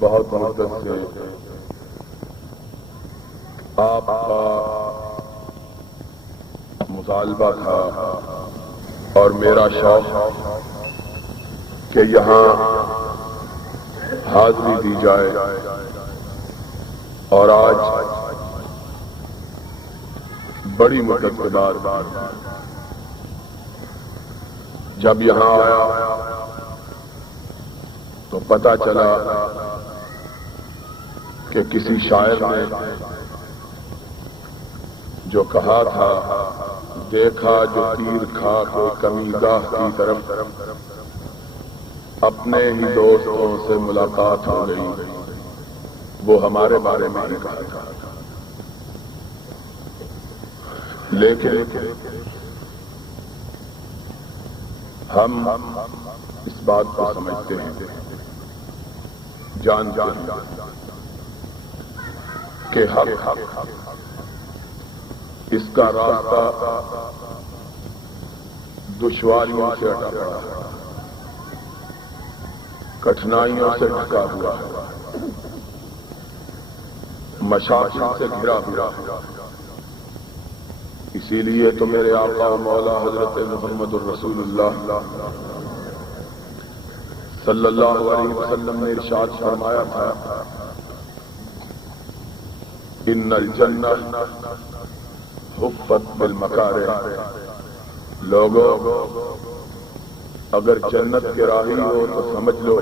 بہت مدت سے آپ کا مطالبہ تھا اور میرا شوق کہ یہاں حاضری دی جائے، اور آج بڑی مدت کے بعد جب یہاں آیا تو پتہ چلا کہ کسی شاعر نے جو کہا تھا، دیکھا جو تیر کھا کوئی کمی گاہ کی طرف، اپنے ہی دوستوں سے ملاقات ہو گئی، وہ ہمارے بارے میں ہی کہا تھا۔ لیکن ہم اس بات کو سمجھتے ہیں، جانتے ہیں کہ حق اس کا راستہ دشواریوں سے اٹا پڑا ہے، کٹھنائیوں سے ڈھکا ہوا ہے، مشاقل سے گھرا ہوا ہے۔ اسی لیے تو میرے آقا و مولا حضرت محمد الرسول اللہ صلی اللہ علیہ وسلم نے ارشاد فرمایا تھا، ان الجنہ حفت بالمکارہ۔ لوگوں، اگر جنت کے راہی ہو تو سمجھ لو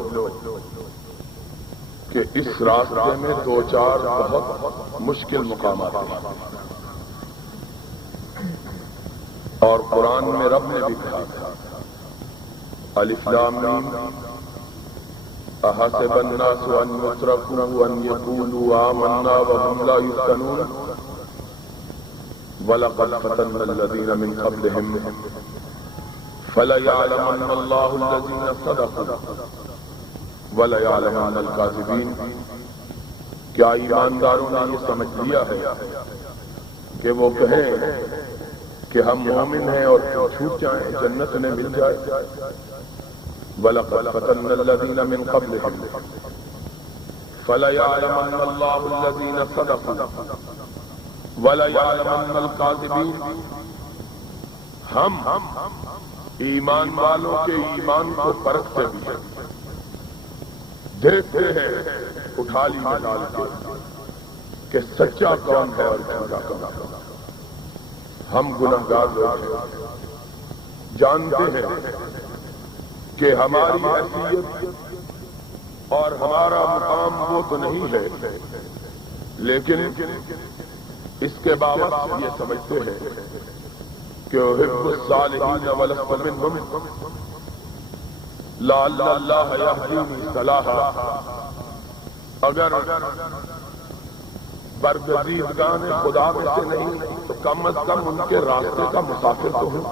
کہ اس راستے میں دو چار بہت مشکل مقامات ہیں، اور قرآن میں رب نے بھی کہا تھا، الف لام میم احسب الناس ان يتركوا ان يقولوا آمنا وهم لا يفتنون وَلَقَدْ فَتَنَّا الَّذِينَ مِنْ قَبْلِهِمْ فَلَيَعْلَمَنَّ اللَّهُ الَّذِينَ صَدَقُوا وَلَيَعْلَمَنَّ الْكَاذِبِينَ۔ کیا ایمانداروں نے یہ سمجھ لیا ہے کہ وہ کہیں کہ ہم مومن ہیں اور چھوٹ جائیں، جنت انہیں مل جائے؟ وَلَقَدْ فَتَنَّا الَّذِينَ مِنْ قَبْلِهِمْ فَلَيَعْلَمَنَّ اللَّهُ الَّذِينَ صَدَقُوا وَلَيَعْلَمَنَّ الْكَاذِبِينَ۔ ہم ایمان والوں کے ایمان کو پرکھتے بھی ہیں، دیکھتے ہیں اٹھالی میں ڈال کے کہ سچا کون ہے اور جھوٹا کون ہے۔ ہم گنہگار لوگ ہیں، جانتے ہیں کہ ہماری حیثیت اور ہمارا مقام وہ تو نہیں ہے، لیکن اس کے باوجود یہ سمجھتے ہیں کہ احب الصالحین ولست منہم لعل اللہ یہدینی صلاحا۔ اگر برگزیدگان خدا میں سے نہیں تو کم از کم ان کے راستے کا مسافر تو ہوں۔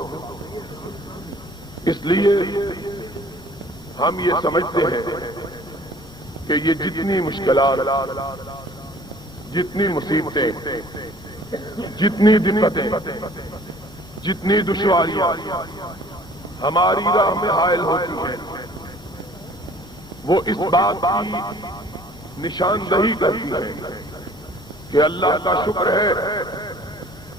اس لیے ہم یہ سمجھتے ہیں کہ یہ جتنی مشکلات، جتنی مصیبتیں، جتنی دقتیں، جتنی دشواریاں ہماری راہ میں حائل ہوتی ہیں، وہ اس بات کی نشاندہی کرتی ہے کہ اللہ کا شکر ہے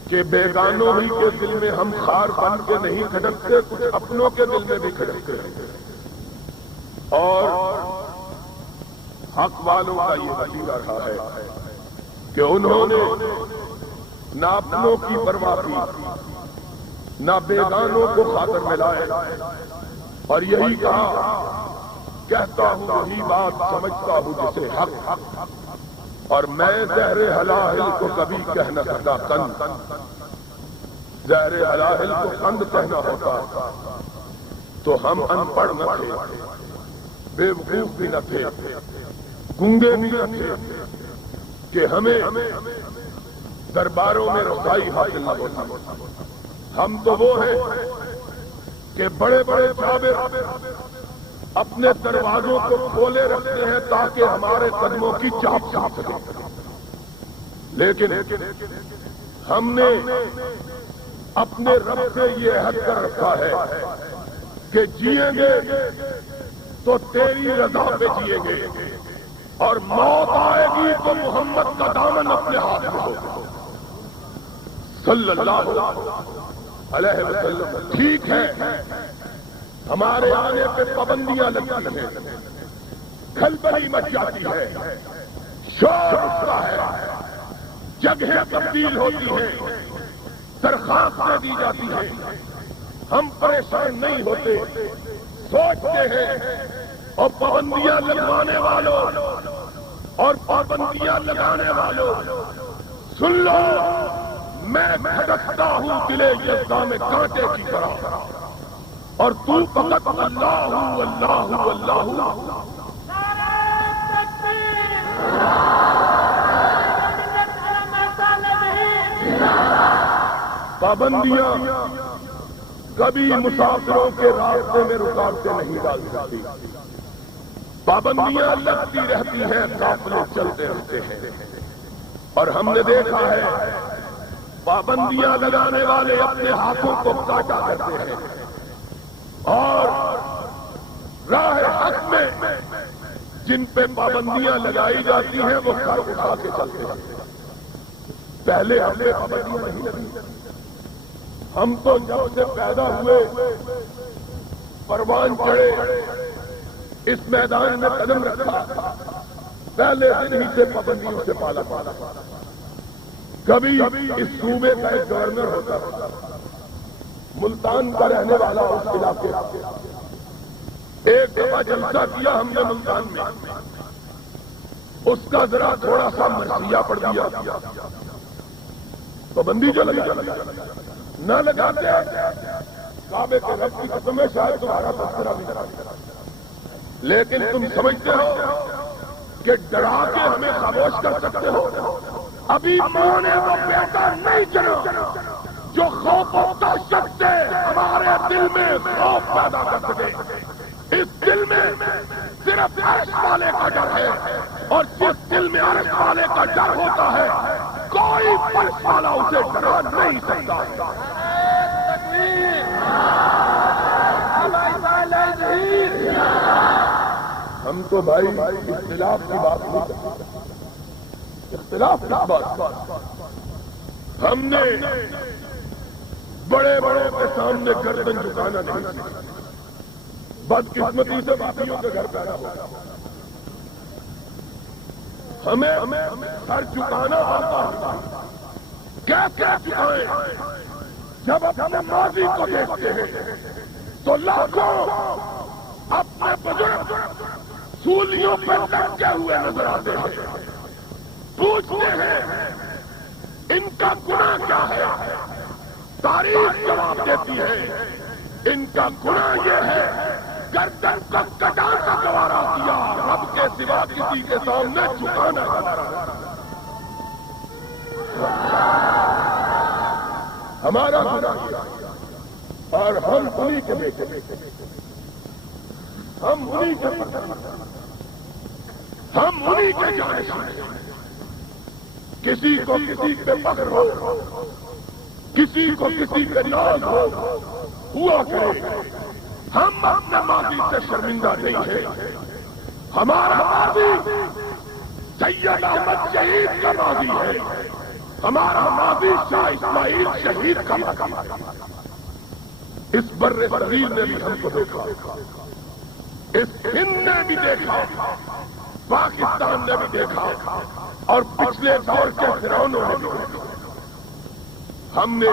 کہ بیگانوں ہی کے دل میں ہم خار بن کے نہیں کھٹکتے، کچھ اپنوں کے دل میں بھی کھٹکتے ہیں، اور حق والوں کا یہ وسیلہ رہا ہے کہ انہوں نے نہ اپنوں کی پرواہ کی، نہ بیگانوں کو خاطر میں لائے، اور یہی کہا، کہتا ہوں وہی بات، سمجھتا ہوں جسے حق، اور میں زہر حلاہل کو کبھی کہہ نہ سکتا قند۔ زہر حلاہل کو قند کہنا ہوتا تو ہم ان پڑھ نہ تھے، بے وقوف بھی نہ تھے، گنگے بھی نہ تھے کہ ہمیں درباروں میں رسائی حاصل نہ ہوتی۔ ہم تو وہ ہیں کہ بڑے بڑے جابر اپنے دروازوں کو کھولے رکھتے ہیں تاکہ ہمارے قدموں کی چاپ چاپ سکے، لیکن ہم نے اپنے رب سے یہ عہد کر رکھا ہے کہ جیئیں گے تو تیری رضا پہ جیے گے، اور موت آئے گی تو محمد کا دامن اپنے ہاتھ میں ہوگا صلی اللہ علیہ وسلم۔ ٹھیک ہے، ہمارے آنے پہ پابندیاں لگتی ہیں، کھلبلی مچ جاتی ہے، شور اٹھتا ہے، جگہیں تبدیل ہوتی ہیں، درخواستیں دی جاتی ہیں، ہم پریشان نہیں ہوتے، سوچتے ہیں اور پابندیاں لگوانے والوں اور پابندیاں لگانے والوں سن لو، میں دھڑکتا ہوں دلے یزداں میں کانٹے کی طرح، اور تو فقط اللہ اللہ اللہ۔ پابندیاں کبھی مسافروں کے راستے میں رکاوٹیں نہیں ڈال سکتی، پابندیاں لگتی رہتی ہیں، قافلے چلتے رہتے ہیں، اور ہم نے دیکھا ہے پابندیاں لگانے والے اپنے ہاتھوں کو کاٹا کرتے ہیں، اور راہ حق میں جن پہ پابندیاں لگائی جاتی ہیں وہ سر اٹھا کے چلتے ہیں۔ پہلے ہم نے پابندیاں نہیں لگی، ہم تو جب سے پیدا ہوئے پروان چڑھے، اس میدان میں قدم رکھا، پہلے دن ہی سے پابندیوں سے پالا پالا۔ کبھی اس صوبے کا ایک گورنر ہوتا تھا، ملتان کا رہنے والا، اس علاقے ایک دفعہ جلسہ کیا ہم نے ملتان میں، اس کا ذرا تھوڑا سا مرثیہ پڑ دیا، پابندی جو لگی نہ لگاتے، کعبے کے رب کی قسم ہے شاید تمہارا تذکرہ بھی کرا دیا، لیکن تم سمجھتے ہو کہ ڈرا کے ہمیں خاموش کر سکتے ہو؟ ابھی ماں نے وہ بیٹا نہیں جنا جو خوف و دہشت سے ہمارے دل میں خوف پیدا کر سکے۔ اس دل میں صرف عرش والے کا ڈر ہے، اور جس دل میں عرش والے کا ڈر ہوتا ہے کوئی فرش والا اسے ڈرا نہیں سکتا۔ ہم تو بھائی اختلاف کی بات نہیں کرتے، اختلاف کی بات ہم نے بڑے بڑوں کے سامنے گردن جھکانا نہیں سیکھا، بدقسمتی سے باقیوں کے گھر پیدا ہو، ہمیں سر جھکانا آتا ہے۔ کیسے جھکائیں؟ جب اپنے ماضی کو دیکھتے ہیں تو لاکھوں اپنے بزرگ سولیوں پہ لٹکے ہوئے نظر آتے ہیں، پوچھتے ہیں ان کا گناہ کیا ہے؟ تاریخ جواب دیتی ہے ان کا گناہ یہ ہے گردن کو کٹانا گوارا کیا، رب کے سوا کسی کے سامنے جھکانا گوارا۔ ہمارا گناہ، اور ہم انہی کے بیٹے، ہم انہی کے پتر، ہم انہی کے جانشین۔ کسی کو کسی پہ فخر ہو، کسی کو کسی پہ ناز ہوا کرے، ہم اپنے ماضی سے شرمندہ نہیں ہیں۔ ہمارا ماضی سید احمد شہید کا ماضی ہے، ہمارا ماضی شاہ اسماعیل شہید کا ماضی ہے۔ اس بر صغیر نے بھی ہم کو دیکھا، اس ہند نے بھی دیکھا، پاکستان نے بھی دیکھا، اور پچھلے دور کے فرعونوں نے بھی دیکھا۔ ہم نے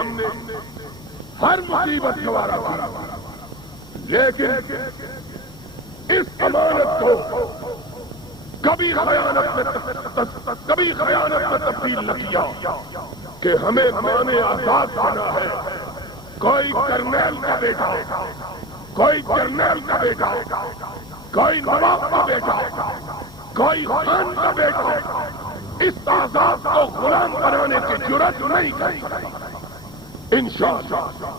ہر مصیبت گوارا کیا، لیکن اس امانت کو کبھی خیانت میں تبدیل نہ کیا کہ ہمیں ماں نے آزاد کرنا ہے۔ کوئی کرنیل کا بیٹا، کوئی جرنیل کا بیٹا، کوئی نواب کا بیٹا، کوئی خان کا بیٹا اس آزاد کو غلام بنانے کی جرات نہیں کر سکتا انشاءاللہ۔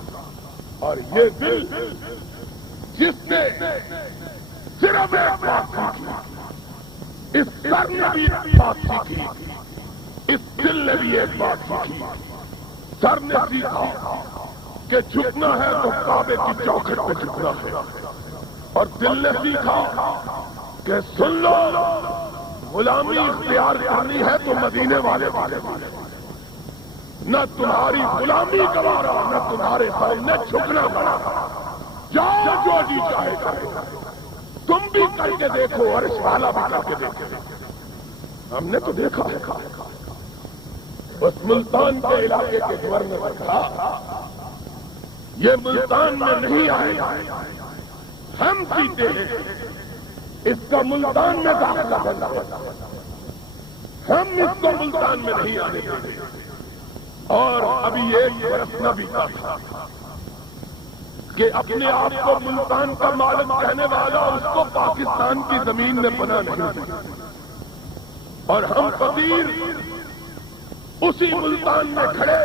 اور یہ دل جس نے صرف ایک بات سیکھی، اس سر نے بھی ایک بات سیکھی، اس دل نے بھی ایک بات سیکھی۔ سر نے سیکھا کہ جھکنا ہے تو کعبے کی چوکھٹ پہ جھکنا ہے، اور دل نے سیکھا کہ سن لو غلامی اختیار کرنی ہے تو مدینے والے نہ تمہاری غلامی گوارا نہ تمہارے سامنے جھکنا پڑا، جاؤ جو جی چاہے کرے، تم بھی کر کے دیکھو اور اس والا بھی کر کے دیکھو۔ ہم نے تو دیکھا اس ملتان کے علاقے کے گورنر نے کہا یہ ملتان میں نہیں آئے گا، ہم جیتے ہیں، اس کا ملتان میں داخلہ کرنا ہوگا، ہم اس کو ملتان میں نہیں آنے دیں گے۔ اور ابھی ایک برس نہ بیتا تھا کہ اپنے آپ کو ملتان کا مالک کہنے والا اس کو پاکستان کی زمین میں پناہ نہیں دی، اور ہم فقیر اسی ملتان میں کھڑے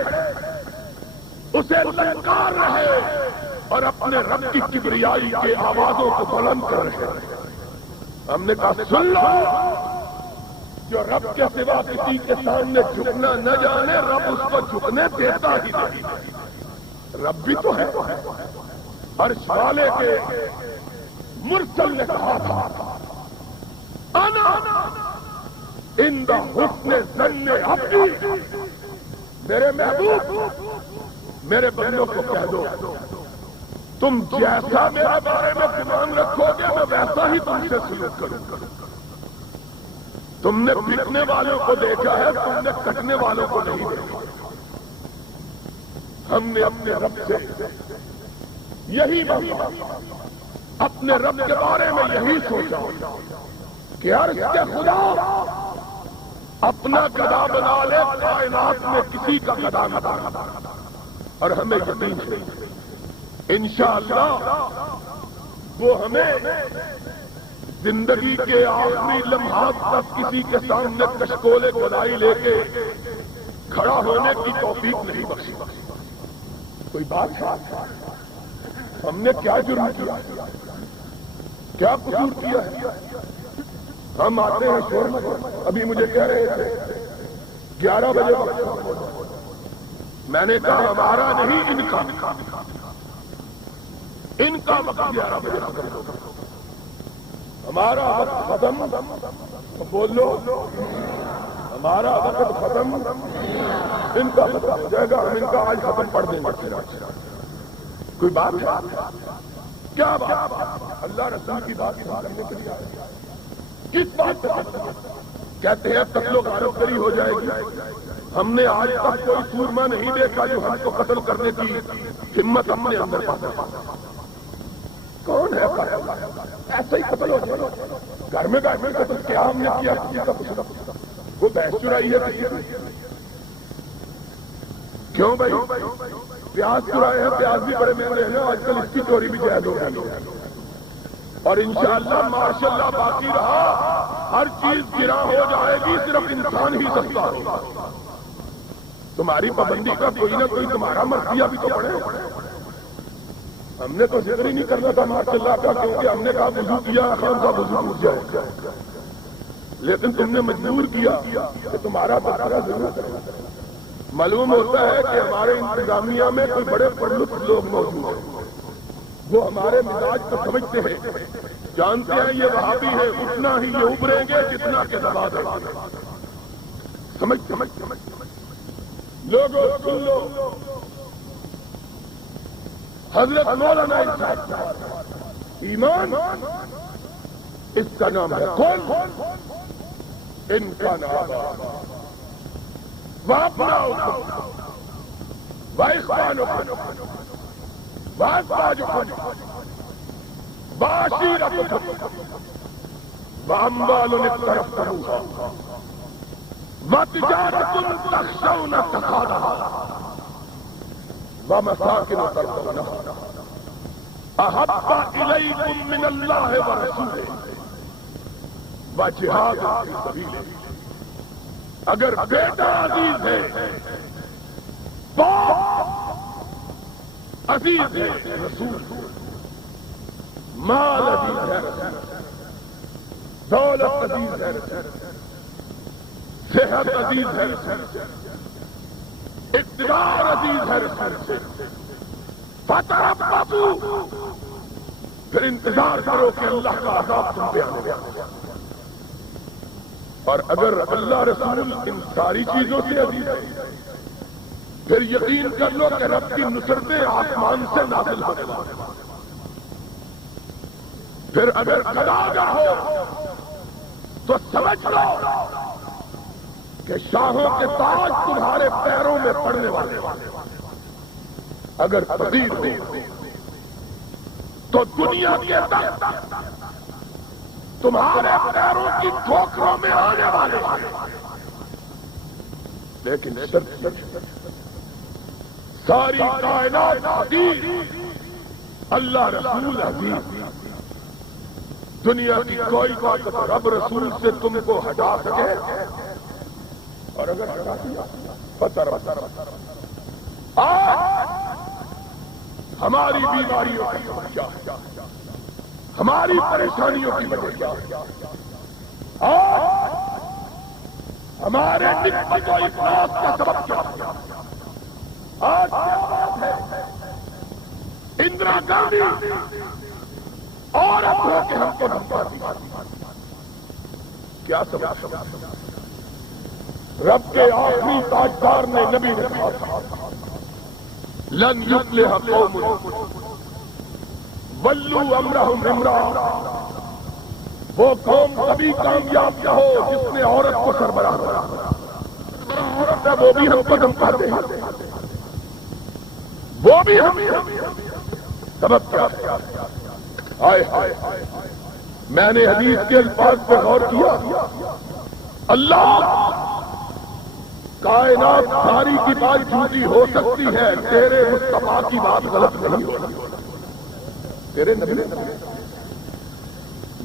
اسے للکار رہے اور اپنے رب کی کبریائی کے آوازوں کو بلند کر رہے۔ ہم نے کہا سن لو، جو رب کے سوا کسی کے سامنے جھکنا نہ جانے رب اس کو جھکنے دیتا ہی نہیں۔ رب بھی تو ہے، عرش والے کے مرسل نے کہا تھا انا عند حسن ظن عبدی، میرے محبوب میرے بندوں کو کہہ دو تم جیسا میرے بارے میں گمان رکھو گے میں ویسا ہی تم سے سلوک کروں گا۔ تم نے بکنے والوں کو دیکھا ہے، تم نے کٹنے والوں کو نہیں دیکھا۔ ہم نے اپنے رب سے یہی بات اپنے رب کے بارے میں یہی سوچا کہ عرش کے خدا اپنا گدا بنا لے، کائنات میں کسی کا گدا نہ بنا، اور ہمیں یقین ہے انشاءاللہ وہ ہمیں زندگی کے آخری لمحات تک کسی کے سامنے کشکول گدائی لے کے کھڑا ہونے کی توفیق نہیں بخشی۔ کوئی بات ہے؟ ہم نے کیا جرم کیا، کیا قصور کیا ہے؟ ہم آتے ہیں شور میں، ابھی مجھے کہہ رہے تھے 11 بجے وقت، میں نے کہا ہمارا نہیں ان کا وقت 11 بجے ختم ہوگا، ہمارا وقت ختم تو بولو ہمارا وقت ختم، ان کا ختم ہو جائے گا، ہم ان کا آج ختم پڑھ دیں گے۔ کوئی بات ہے؟ کیا بات؟ اللہ رسول کی بات کرنے کے لیے آئے، کس بات پہ کہتے ہیں قتل و غارت کری ہو جائے گی؟ ہم نے آج تک کوئی سورما نہیں دیکھا جو ہم کو قتل کرنے کی ہمت ہم نے اندر پاتا۔ کون ہے ایسا ہی قتل ہو جائے گھر میں قتل کیا ہم نے کیا کسی کا پوچھنا؟ وہ بحث چرائی ہے کسی کی؟ کیوں بھائی پیاز چرائے ہیں، پیاز بھی بڑے مہنگے ہیں، آج کل اس کی چوری بھی جائز ہو گئی، اور انشاءاللہ ماشاءاللہ باقی رہا ہر چیز گرا ہو جائے گی، صرف انسان ہی سستا ہوگا۔ تمہاری پابندی کا کوئی نہ کوئی تمہارا مرثیہ بھی تو پڑے۔ ہم نے تو ذکر ہی نہیں کرنا تھا ماشاءاللہ کا، کیونکہ ہم نے کہا وضو کیا خان کا وضو اٹھ جائے، لیکن تم نے مجبور کیا کہ تمہارا تذکرہ ضرور کرنا۔ معلوم ہوتا ہے کہ ہمارے انتظامیہ میں کوئی بڑے پرلطف لوگ موجود ہیں، وہ ہمارے مزاج کو سمجھتے ہیں، جانتے ہیں یہ وہابی ہے، اتنا ہی یہ ابھریں گے جتنا کہ دبا دیں۔ سمجھ لوگوں سن لو، حضرت مولانا ایمان اس کا نام ہے، کون ان کا نام وأموال اقترفتموها وتجارة تخشون كسادها ومساكن ترضونها أحب إليكم من الله ورسوله وجهاد في سبيله۔ اگر بیٹا عزیز ہے، باپ عزیز ہے، رسول مال عزیز ہے، دولت عزیز ہے، صحت عزیز ہے، اقتدار عزیز ہے، فتربصوا پھر انتظار کرو کہ اللہ کا عذاب تم پہ آنے والا۔ اور اگر اللہ رسول ان ساری چیزوں سے عزیز ہے پھر یقین کر لو کہ رب کی نصرتیں آسمان سے نازل ہونے والی۔ پھر اگر قضا ہو تو سمجھ لو کہ شاہوں کے تاج تمہارے پیروں میں پڑنے والے۔ اگر تقدیر ہو تو دنیا کے تخت تمہارے پیروں کی ٹھوکروں میں آنے والے۔ لیکن ساری کائنات عزیز، اللہ رسول عزیز، دنیا کی کوئی طاقت رب رسول سے تم کو ہٹا سکے؟ اور اگر ہٹا دیا آج ہماری بیماریوں کی سبب کیا ہے؟ ہماری پریشانیوں کی وجہ کیا ہے؟ آج ہمارے نکبت و افلاس کا سبب کیا ہے؟ آج کیا بات ہے؟ اندرا گاندھی عورت ہو کے ہم کو دھمکاتی کیا سبب؟ رب کے آخری تاجدار نے نبی نے کہا تھا لن یفلح قوم ولوا امرهم امرأة، وہ قوم کبھی کامیاب نہ ہو جس نے عورت کو سربراہ بنایا۔ عورت ہے وہ بھی ہم کو دھمکاتے ہیں، وہ بھی ہم۔ سبب کیا ہے؟ ہائے ہائے، میں نے حدیث کے الفاظ پہ غور کیا۔ اللہ کائنات ساری کی بات جھوٹی ہو سکتی ہے، تیرے مصطفیٰ کی بات غلط نہیں ہوگی۔ تیرے نبی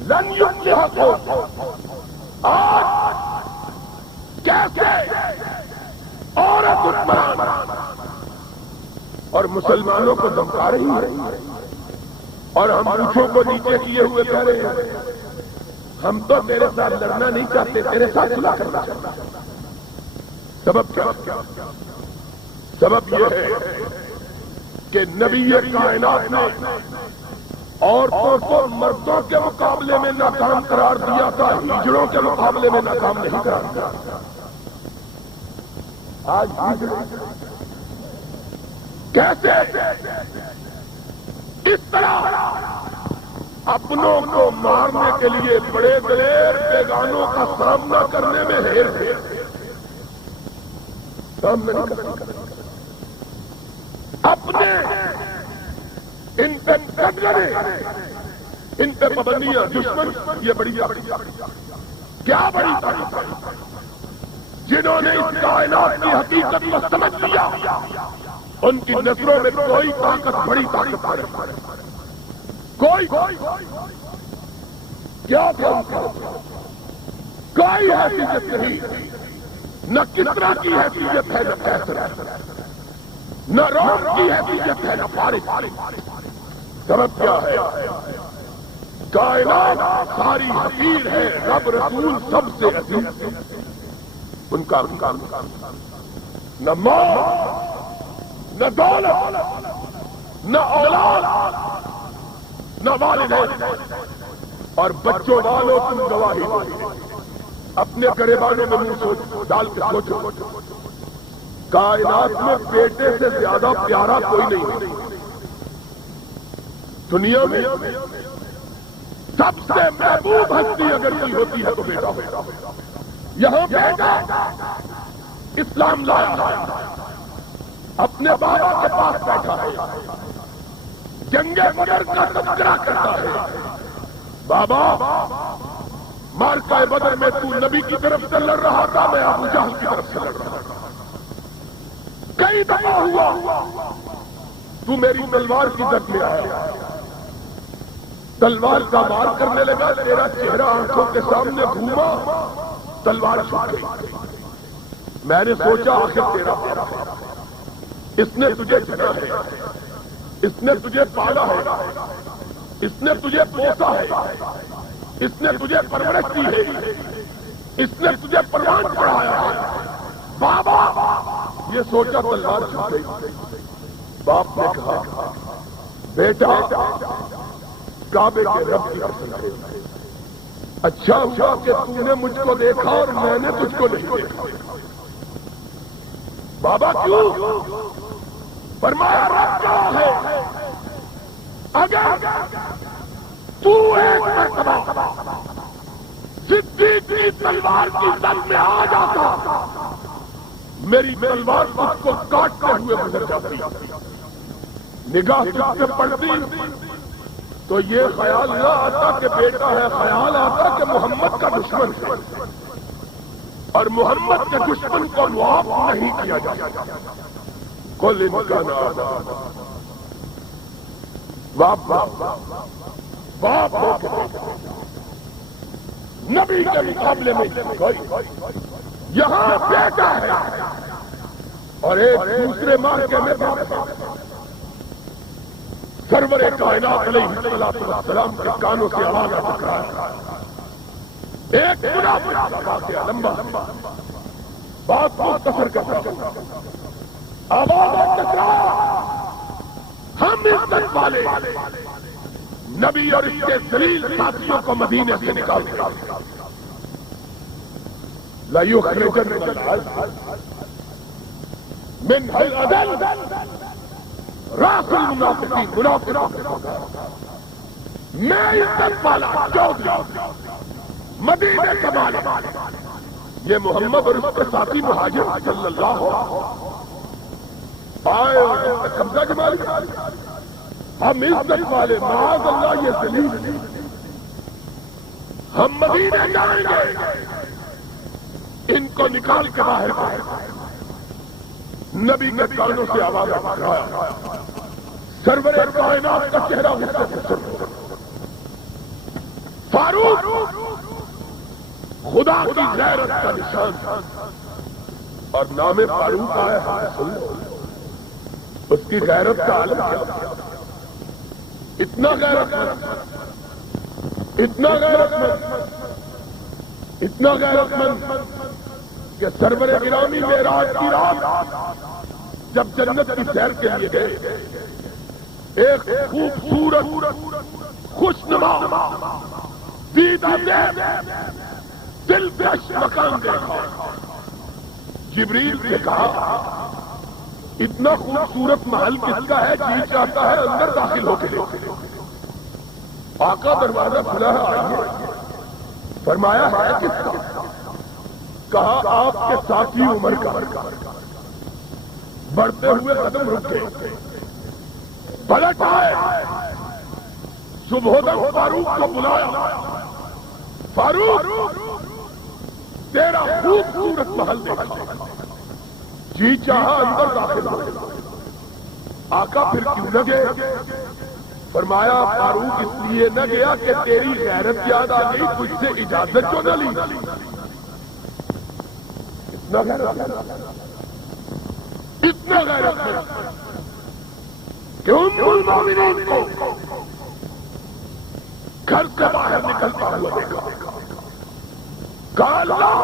لن یفلح قوم، آج کیسے عورت حکمران اور مسلمانوں کو دھمکا رہی ہے، اور ہم پوچھوں کو نیچے کیے ہوئے کہہ رہے ہیں ہم تو تیرے ساتھ لڑنا نہیں چاہتے، تیرے ساتھ صلح کرنا چاہتے ہیں۔ سبب کیا؟ سبب یہ ہے کہ نبی کائنات نے عورتوں کو مردوں کے مقابلے میں ناکام قرار دیا تھا، ہجڑوں کے مقابلے میں ناکام نہیں قرار دیا۔ آج کیسے اس طرح اپنوں کو مارنے کے لیے بڑے دلیر بیگانوں کا سامنا کرنے میں ہیر پھیر سامنے نہیں کر سکتے۔ اپنے ان پہ قدرے، ان پہ پابندیاں، دشمن یہ بڑی کیا بڑی جنہوں نے اس کائنات کی حقیقت کو سمجھ لیا، ان کی نظروں میں کوئی طاقت بڑی طاقت آ رہی ہے، کوئی کیا کوئی حیثیت نہیں، نہ کسرا کی حیثیت ہے، نہ کیسر، نہ روم کی حیثیت ہے، نہ فارس۔ سبب کیا ہے؟ کائنات ساری حقیر ہے، رب رسول سب سے عزیز، ان کا نہ مال، نہ دولت، نہ اولاد، نہ والدین اور بچوں والوں تم گواہی دو۔ اپنے گریبانوں میں منہ ڈال کے سوچو، کائنات میں بیٹے سے زیادہ پیارا کوئی نہیں ہے۔ دنیا میں سب سے محبوب ہستی اگر کوئی ہوتی ہے تو بیٹا ہوگا۔ یہاں بیٹا اسلام لایا ہے، اپنے بابا کے پاس بیٹھا ہے، جنگ بدر کا تذکرہ کرتا ہے۔ بابا مارکہ بدر میں تو نبی کی طرف سے لڑ رہا تھا، میں ابو جہل کی طرف سے لڑ رہا تھا، کئی دفعہ ہوا تو میری تلوار کی زد میں آیا، تلوار کا وار کرنے لگا، تیرا چہرہ آنکھوں کے سامنے گھوما، تلوار چھوٹ گئی۔ میں نے سوچا آخر تیرا پیارا ہے، اس نے تجھے جنا ہے، اس نے تجھے پالا ہے، اس نے تجھے پوسا ہے، اس نے تجھے پرورش کی ہے، اس نے تجھے پروان چڑھایا ہے۔ بابا یہ سوچا تلوار چھوٹ گئی۔ باپ نے کہا بیٹا کعبے کے رب کی قسم ہے اچھا ہوا کہ تو نے مجھ کو دیکھا اور میں نے تجھ کو نہیں دیکھا۔ بابا کیوں؟ فرمایا رب کیا ہے؟ اگر تو ایک مرتبہ صدیق کی تلوار کی زد میں آ جاتا، میری تلوار اس کو کاٹتے ہوئے گزر جاتی، نگاہ تجھ سے پڑتی تو یہ خیال نہ آتا کہ بیٹا ہے، خیال آتا کہ محمد کا دشمن ہے، اور محمد کے دشمن کو معاف نہیں کیا جاتا۔ کل انسان باپ ہو کے نبی کے مقابلے میں یہاں بیٹا ہے اور ایک دوسرے مارکے میں سرور کائنات علیہ الصلوۃ والسلام کے کانوں سے آواز ٹکرایا، ایک بڑا واقعہ لمبا بات مختصر کرتا آواز ٹکرایا، ہم عزت والے نبی اور اس کے ذلیل ساتھیوں کو مدینے سے نکال دیا، لا یخرجن من العدل راس المنافقین، منافقوں میں عزت والا چودھری مدینے کا مالک، یہ محمد اور اس کے ساتھی مہاجر صلی اللہ آئے اور قبضہ جما لیا، ہم عزت والے معاذ اللہ یہ ذلیل، ہم مدینے جائیں گے، ان کو نکال کے باہر نبی کے کانوں سے آواز ٹکرایا، سرور کائنات کا چہرہ غصے سے سر، فاروق خدا کی غیرت کا نشان، اور نام فاروق آیا ہے، اس کی غیرت کا عالم کیا، اتنا غیرت مند، اتنا غیرت مند، اتنا غیرت مند کہ سرور گرامی معراج کی رات جب جنت کی سیر کے لیے گئے، ایک خوبصورت خوشنما دیدہ دلکش مکان دیکھا، جبریل سے کہا اتنا خوبصورت محل کس کا ہے؟ جی چاہتا ہے اندر داخل ہو کے دیکھے، آقا دروازہ کھلا ہے، آئیے، فرمایا ہے کس کا؟ کہا آپ کے ساتھی عمر کا، بڑھتے ہوئے قدم رک گئے، پلٹ آئے، صبح تک فاروق کو بلایا، فاروق تیرا خوبصورت محل دیکھا، جی چاہا اندر داخل ہو، آقا پھر کیوں نہ گئے؟ فرمایا فاروق اس لیے نہ گیا کہ تیری غیرت یاد آ گئی، تجھ سے اجازت کیوں نہ لی؟ اتنا غیرت کہ ام المومنین کو گھر سے باہر نکلتا ہوا دیکھا، کہا اللہ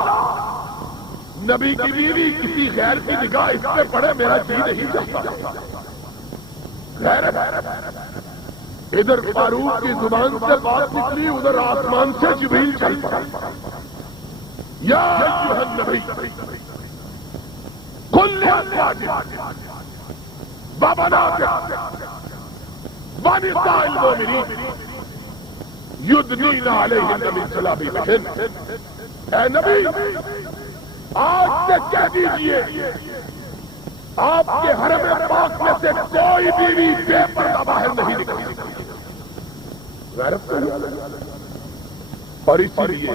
نبی کی بیوی کسی غیر کی نگاہ اس پہ پڑے، میرا جی نہیں چاہتا، غیرت۔ ادھر فاروق کی زبان سے بات نکلی، ادھر آسمان سے جبریل چل پڑا، یا ایھا النبی قل لأزواجک وبناتک ونساء المؤمنین یدنین علیہن من جلابیبہن، اے نبی آج سے کہہ دیجئے آپ کے حرم پاک میں سے کوئی بیوی بے پردہ باہر نہیں نکلی، اور اسی لیے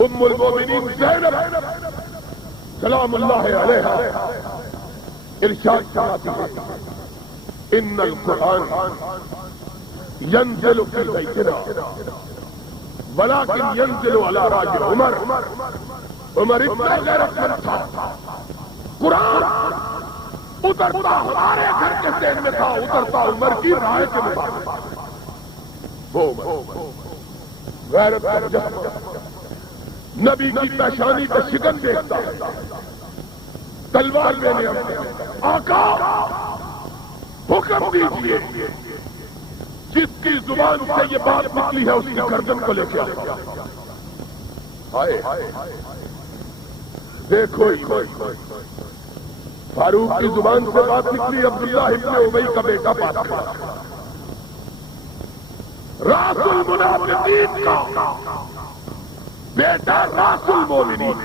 ام المومنین زینب سلام اللہ علیہا ارشاد فرماتی ہے ان القرآن ينزل في بيتنا ولكن ينزل على راجل عمر اتنا غیرت مند تھا، قرآن اترتا ہمارے گھر کے ذہن میں تھا، اترتا عمر کی رائے کے مطابق، وہ غیرت کا جذبہ، نبی کی پیشانی کا شکن دیکھتا ہے، تلوار لینے آقا حکم دیجیے جس کی زبان سے یہ بات نکلی ہے اس کی گردن کو لے کے آیا. ہائے دیکھو فاروق کی زبان سے بات نکلی, عبداللہ ابن ابی کا بیٹا پاس کیا, راس المنافقین کا بیٹا راس المومنین.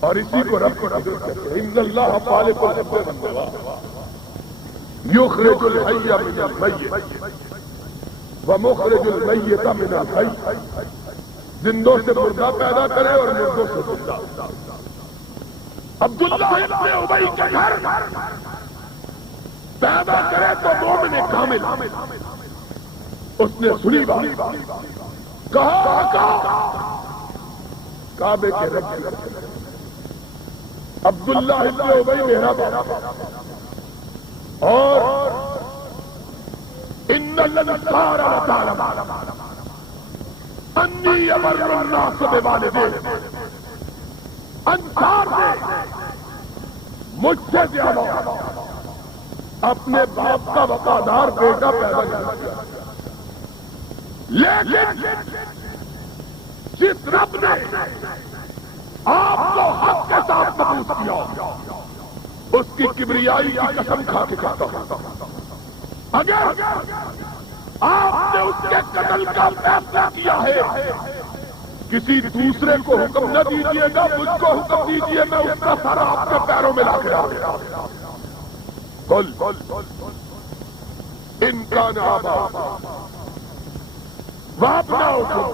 اور اسی کو رب کہتے ہیں ان اللہ خالق الحب والنوى یخرج الحی من المیت ومخرج المیت من الحی. زندوں سے مردہ پیدا کرے اور مردوں سے زندہ. عبداللہ ابن ابی کے گھر پیدا کرے تو مومن کامل. اس نے سنی بات, کہا کعبے کے رب کی عبداللہ ابن ابی میرا باپ, اور ان الانصار تعالی انی ابر الناس بوالدیہ. انصار نے مجھ سے زیادہ اپنے باپ کا وفادار بیٹا پیدا کیا, لیکن جس رب نے آپ کو حق کے ساتھ مبعوث کیا اس کی کبریائی کی قسم کھا کے کہتا ہوں, اگر آپ نے اس کے قتل کا فیصلہ کیا ہے کسی دوسرے کو حکم نہ دیجیے گا, مجھ کو حکم دیجیے, میں اس کا سر آپ کے پیروں میں لا کے ڈال دوں. قل ان کان آباؤکم وابناؤکم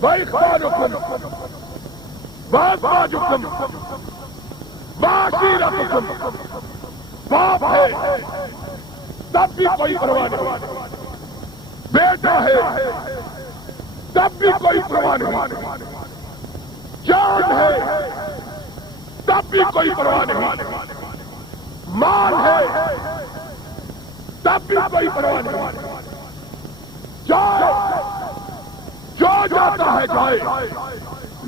واخوانکم وازواجکم وعشیرتکم. باپ ہے تب بھی کوئی پرواہ نہیں, بیٹا ہے تب بھی کوئی پرواہ نہیں, جان ہے تب بھی کوئی پرواہ نہیں, مال ہے تب بھی کوئی پرواہ نہیں, جو جاتا ہے جائے,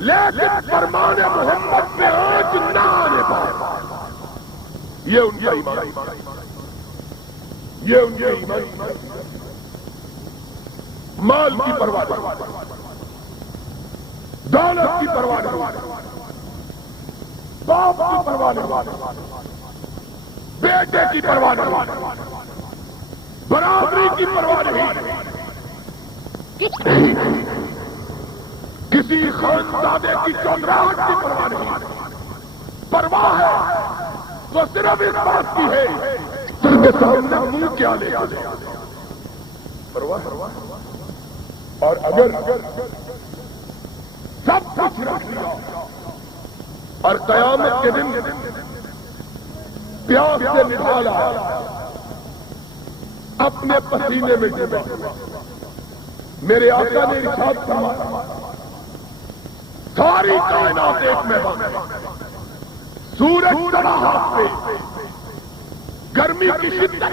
لیکن فرمان محمد میں آنچ نہ آنے پائے. یہ ان کا ایمان, یہ ان کا ایمان. مال کی پرواہ نہیں, دولت کی پرواہ نہیں, باپ کی پرواہ نہیں, بیٹے کی پرواہ نہیں, برابری کی پرواہ نہیں, کسی خانزادے کی چودراہٹ کی پرواہ نہیں. پرواہ ہے وہ صرف اس بات کی ہے سر کے سامنے منہ کیا لے آ جائے. پرواہ. اور اگر سب کچھ رکھ لیا اور قیامت کے دن پیاس سے نکالا اپنے پسینے میں ڈوبا, میرے آقا نے ارشاد فرمایا ساری کائنات ایک میدان ہے, سورج چڑھا ہاتھ پہ, گرمی کی شدت,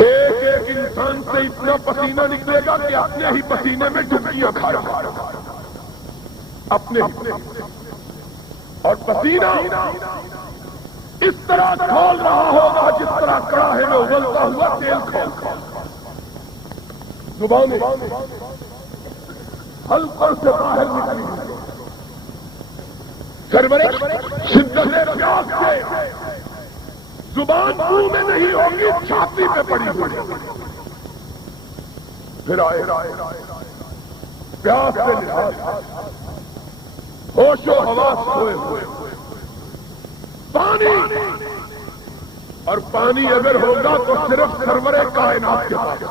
ایک ایک انسان سے اتنا پسینہ نکلے گا کہ اپنے ہی پسینے میں ڈبکیاں کھا رہا ہے, اپنے ہی. اور پسینہ اس طرح کھول رہا ہوگا جس طرح کڑاہے میں ابلتا ہوا تیل کھول. زبانیں حلقوں سے باہر نکلی, شدت پیاس سے زبان منہ میں نہیں ہوگی, چھاتی پہ پڑی ہوئی. پھر آئے پیاس سے نکال, ہوش و حواس کھوئے ہوئے, پانی, اور پانی اگر ہوگا تو صرف سرور کائنات کے پاس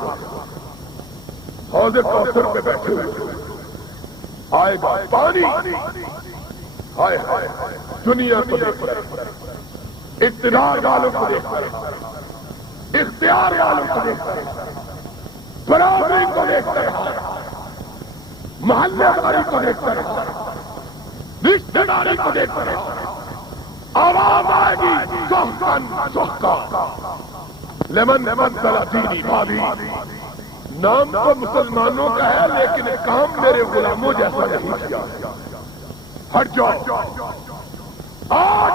حوض کوثر پہ بیٹھے ہوئے آئے گا پانی. ہائے ہائے دنیا کو دیکھ رہے, اقتدار والوں کو دیکھ رہے, اختیار والوں کو دیکھ رہے, برابری کو دیکھ رہے, محلے داری کو دیکھ رہے, رشتے داری کو دیکھ رہے. آواز آئے گی سخن سخا لیمن دینی بھابھی. نام تو مسلمانوں کا ہے لیکن کام میرے غلاموں جیسا نہیں کیا. ہٹ جاؤ, آج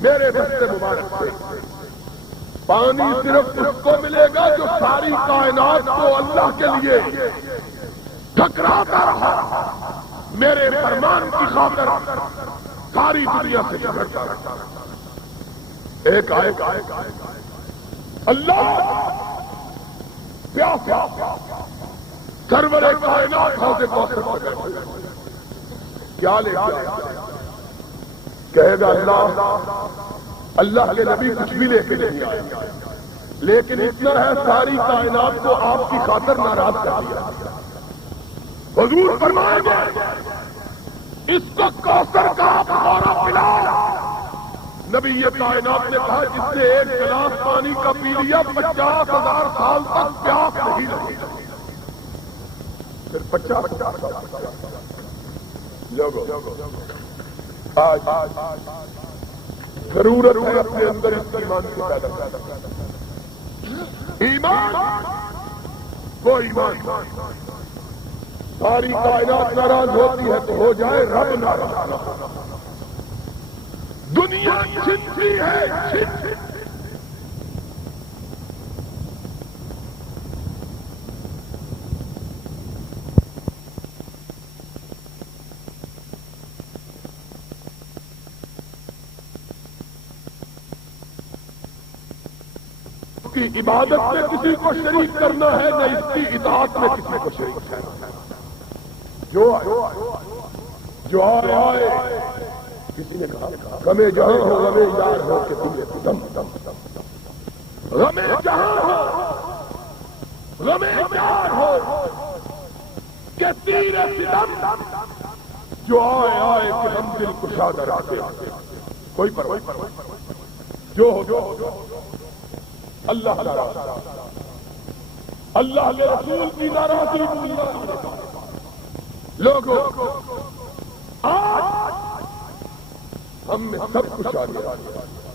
میرے دست مبارک سے پانی صرف اس کو ملے گا جو ساری کائنات کو اللہ کے لیے ٹکراتا رہا، میرے فرمان کی خاطر ساری دنیا سے جھگڑتا رہا۔ ایک آئے اللہ پیاسا سرور کائنات حوض کوثر پر بیٹھے، کیا لے کے کہے گا اللہ کے نبی کچھ بھی لے کے نہیں آئے، لیکن اتنا ہے ساری کائنات کو آپ کی خاطر ناراض کر دیا۔ حضور فرمائیں گے اس کو کوثر کا پورا پلاؤ۔ نبی یہ کائنات نے کہا جس نے ایک گلاس پانی کا پی لیا 50,000 سال تک پیاس نہیں لگی۔ پھر 50,000 لوگوں آج ضرورت ہے اپنے اندر اس ایمان کو پیدا کرنا۔ ایمان وہ ایمان ساری کائنات ناراض ہوتی ہے تو ہو جائے رب ناراض، دنیا چھنتی ہے کی عبادت میں کسی کو شریک کرنا ہے نہ اس کی اطاعت میں کسی کو شریک کرنا ہے۔ جو آئے کسی نے کہا غمے جہاں ہو غمے یار ہو کہ دم دم غمے جہاں ہو غمے یار ہو کہ تیر ستم، جو آئے کہ ہم دل کشادہ رہتے کوئی پرواہ جو ہو اللہ اللہ کے رسول کی ناراضی لوگوں آج ہم میں سب کچھ آ گیا۔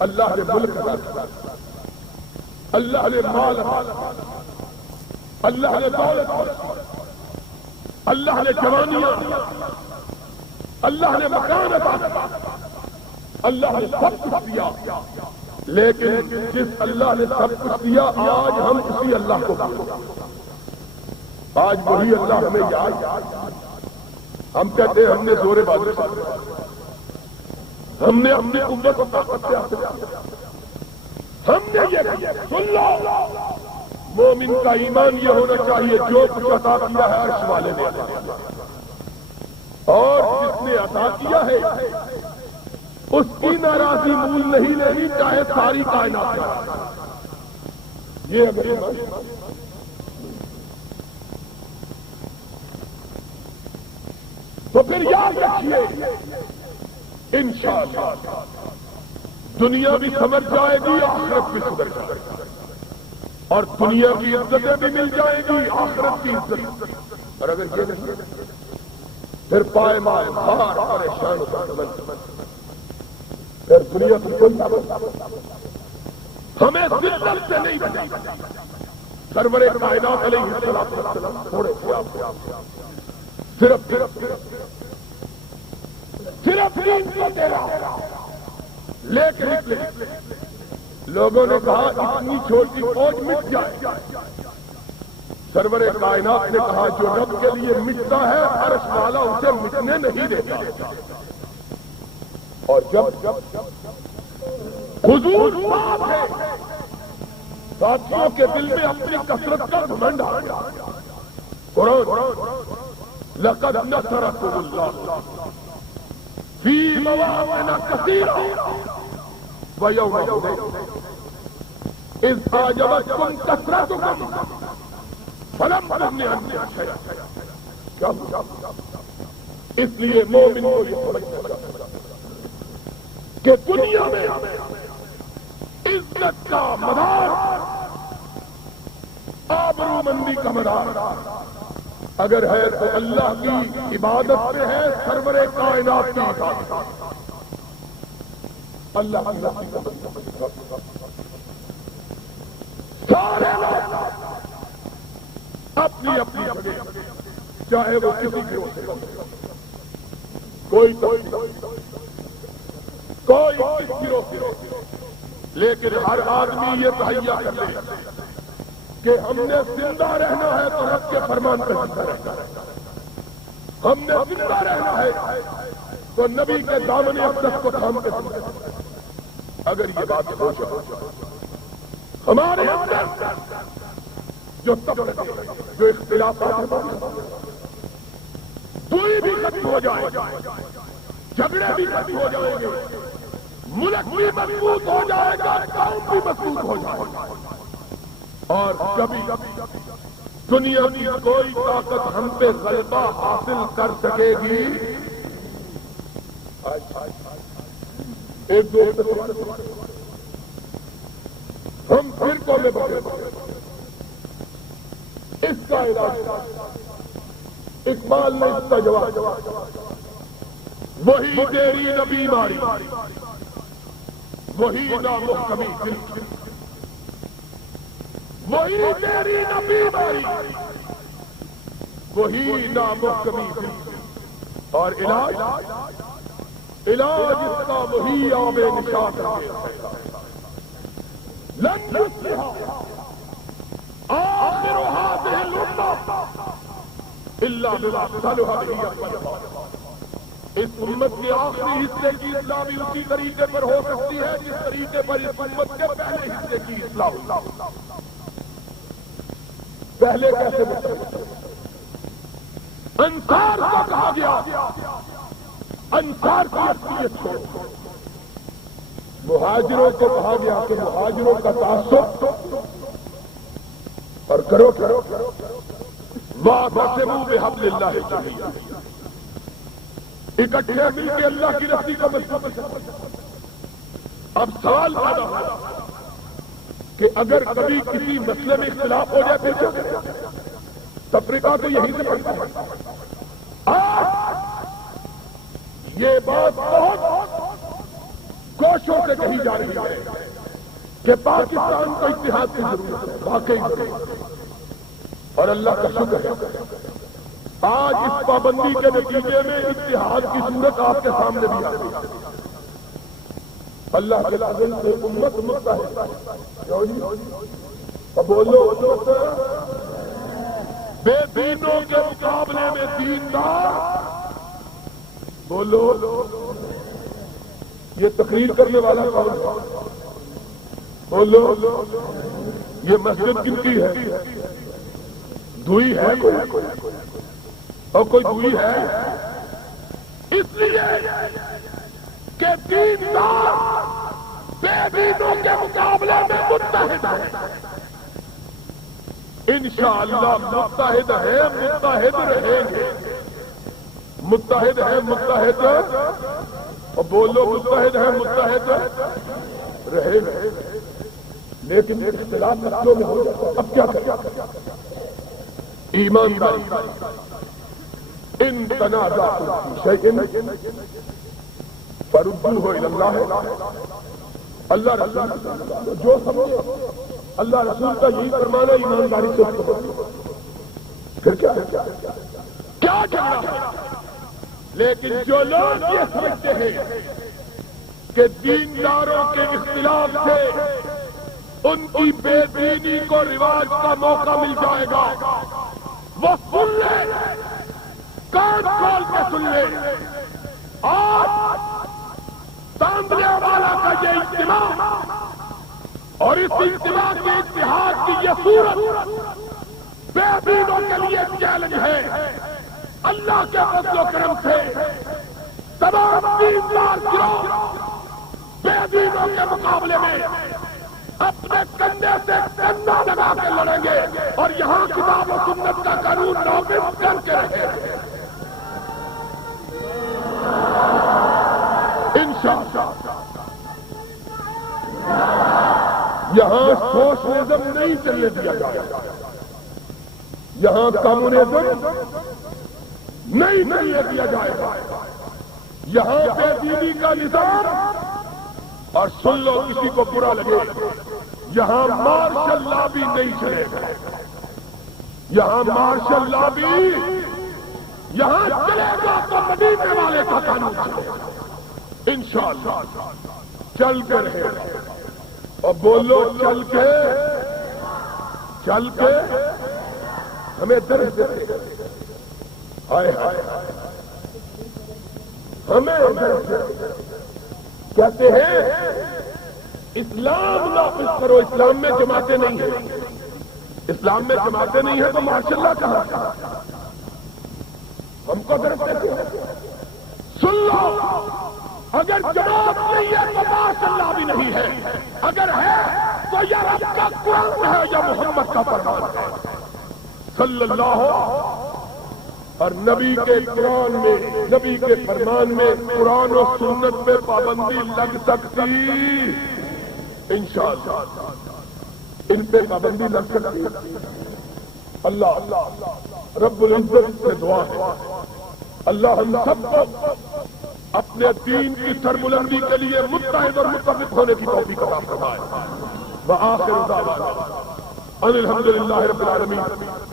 اللہ نے ملک عطا کیا، اللہ نے مال عطا کیا، اللہ نے دولت عطا کی، اللہ نے جوانیاں، اللہ نے مکان عطا کیا، اللہ نے سب کچھ دیا، لیکن جس اللہ نے سب کچھ دیا آج ہم اسی اللہ کو آج وہی اللہ ہمیں یاد، ہم کہتے ہیں ہم نے زور بازو سے، ہم نے اپنی قوت و طاقت سے حاصل، ہم نے یہ سن لو مومن کا ایمان یہ ہونا چاہیے جو کچھ عطا کیا ہے عرش والے نے عطا کیا، اور جس نے عطا کیا ہے اس کی ناراضی مول نہیں لینی چاہے ساری کائنات یہ اگر تو پھر یاد رکھیے انشاءاللہ دنیا بھی سمجھ جائے گی آخرت بھی سدھر جائے گی، اور دنیا کی عزتیں بھی مل جائیں گی آخرت کی عزت، اور اگر یہ نہیں پھر پائمال بھار پریشان پھر دنیا کی کوئی ہمیں ذلت سے نہیں بچا۔ سرور کائنات علیہ السلام تھوڑے صرف دین کو دے رہا لے کے نکلے، لوگوں نے کہا اتنی چھوٹی فوج مٹ جائے، سرور کائنات نے کہا جو رب کے لیے مٹتا ہے عرش والا اسے مٹنے نہیں دیتا، اور جب حضور صاحب ہے ساتھیوں کے دل میں اپنی کثرت کا گھمنڈ آ گیا، لقد نصرکم اللہ فی مواطن کثیرہ ویوم حنین اذ اعجبتکم کثرتکم فلم تغن عنکم شیئا۔ اس لیے مومن کو یہ سمجھنا چاہیے کہ دنیا میں عزت کا مدار، آبرو مندی کا مدار اگر ہے تو اللہ کی عبادت میں ہے، سرور کائنات کی عبادت، اللہ سارے لوگ اپنی اپنی جگہ چاہے وہ کسی بھی ہو کوئی لیکن ہر آدمی یہ تہیا کر لے کہ ہم نے زندہ رہنا ہے تو رب کے فرمان پر زندہ رہنا ہے، ہم نے زندہ رہنا ہے تو نبی کے دامن اقدس کو تھام کے زندہ رہنا ہے۔ اگر یہ بات ہو جائے ہمارے اندر جو تفرقے جو اختلافات دوئی بھی ختم ہو جائے، جھگڑے بھی ختم ہو جائیں گے، ملک بھی مضبوط ہو جائے گا، قوم بھی مضبوط ہو جائے گا، اور کبھی دنیا کی کوئی طاقت ہم پہ غلبہ حاصل کر سکے گی۔ ایک دوست ہم فرقوں میں بڑھے، اس کا علاج اقبال نے اس کا جواب، وہی تیری نہ بیماری وہی نہ محکمی دل، وہی تیری نہ بیماری وہی نہ محکمی دل، اور علاج اس کا وہی آب نشاط لن يصلح آخر هذه الامة الا بما صلح به اولها۔ اس امت کے آخری حصے کی اصلاح بھی اسی طریقے پر ہو سکتی ہے جس طریقے پر اس امت کے پہلے حصے کی اصلاح ہوتی ہے۔ پہلے کیسے انصار کو کہا گیا انصار کی اصلیت چھوڑو، مہاجروں کو کہا گیا کہ مہاجروں کا تعصب اور کرو واعتصموا بحبل اللہ جميعا، اکٹھے مل کے اللہ کی رسی کو مضبوط کرو۔ اب سوال پیدا ہوا کہ اگر کبھی کسی مسئلے میں اختلاف ہو جائے پھر کیا کریں؟ تفریقہ تو یہیں سے پڑتا ہے۔ آج یہ بات بہت کوششوں سے کہی جا رہی ہے کہ پاکستان کو اتحاد کی ضرورت ہے، واقعی اور اللہ کا شکر ہے آج اس پابندی کے نتیجے میں اتحاد کی صورت آپ کے سامنے بھی آ رہی ہے۔ اللہ کے فضل سے امت متحد ہے، بولو بے دینوں کے مقابلے میں دیندار، بولو یہ تقریر کرنے والا کون؟ بولو یہ مسجد کن کی ہے؟ دھوئی ہے کوئی اور کوئی دھوئی ہے؟ اس لیے کہ دیندار بے دینوں کے مقابلے میں متحد ہے، انشاءاللہ متحد ہے، متحد رہیں گے، متحد ہے متحد، اور بولو متحد ہے متحد رہے گا، لیکن اختلاف مسئلوں میں ہو جاتا ہے۔ اب کیا کریں؟ ایمانداری ان تنازعتم فی شیء فردوہ الی اللہ، اللہ رسول جو سمجھے اللہ رسول کا یہی فرمانا ایمانداری سے اس کو پھر کیا ہے؟ کیا جھگڑا ہے؟ لیکن جو لوگ یہ سمجھتے ہیں کہ دینداروں کے اختلاف سے ان کی بے دینی کو رواج کا موقع مل جائے گا، وہ سن لے، کان کھول کے سن لے۔ آج تانبلے والا کا یہ اجتماع اور اس اجتماع کے اتحاد کی یہ صورت بے دینوں کے لیے چیلنج ہے۔ اللہ کے فضل و کرم سے تمام دیندار گروہ بے دینوں کے مقابلے میں اپنے کندھے سے کندھا لگا کے لڑیں گے اور یہاں کتاب و سنت کا قانون نافذ کر کے رہیں گے انشاءاللہ۔ یہاں سوشلزم نہیں چلنے دیا جائے گا، یہاں کمیونزم نہیں چلنے دیا جائے گا، یہاں بے دینی کا نظام، اور سن لو کسی کو برا لگے، یہاں مارشل لا بھی نہیں چلے گا، یہاں مارشل لا بھی یہاں چلے گا تو مدینے والے کا قانون چلے گا انشاءاللہ، چل کے رہے گا۔ اور بولو چل کے ہمیں درس دیتے، ہائے ہائے ہمیں درس دیتے، کہتے ہیں اسلام نافذ کرو، اسلام میں جماعتیں نہیں ہیں، اسلام میں جماعتیں نہیں ہیں تو ماشاء اللہ کہا ہم کو درس دیتے ہیں۔ سن لو، اگر جماعت نہیں ہے تو ماشاء اللہ بھی نہیں ہے، اگر ہے تو یا رب کا قرآن ہے یا محمد کا فرمان ہے صلی اللہ، اور نبی کے قرآن میں، نبی کے فرمان میں قرآن و سنت پہ پابندی لگ سکتی، انشاءاللہ ان پہ پابندی لگ سکتی۔ اللہ رب العزت سے دعا ہے اللہ ہم سب کو اپنے دین کی سربلندی کے لیے متحد اور متفق ہونے کی توفیق عطا فرمائے۔ وآخر دعوانا ان الحمدللہ رب العالمین۔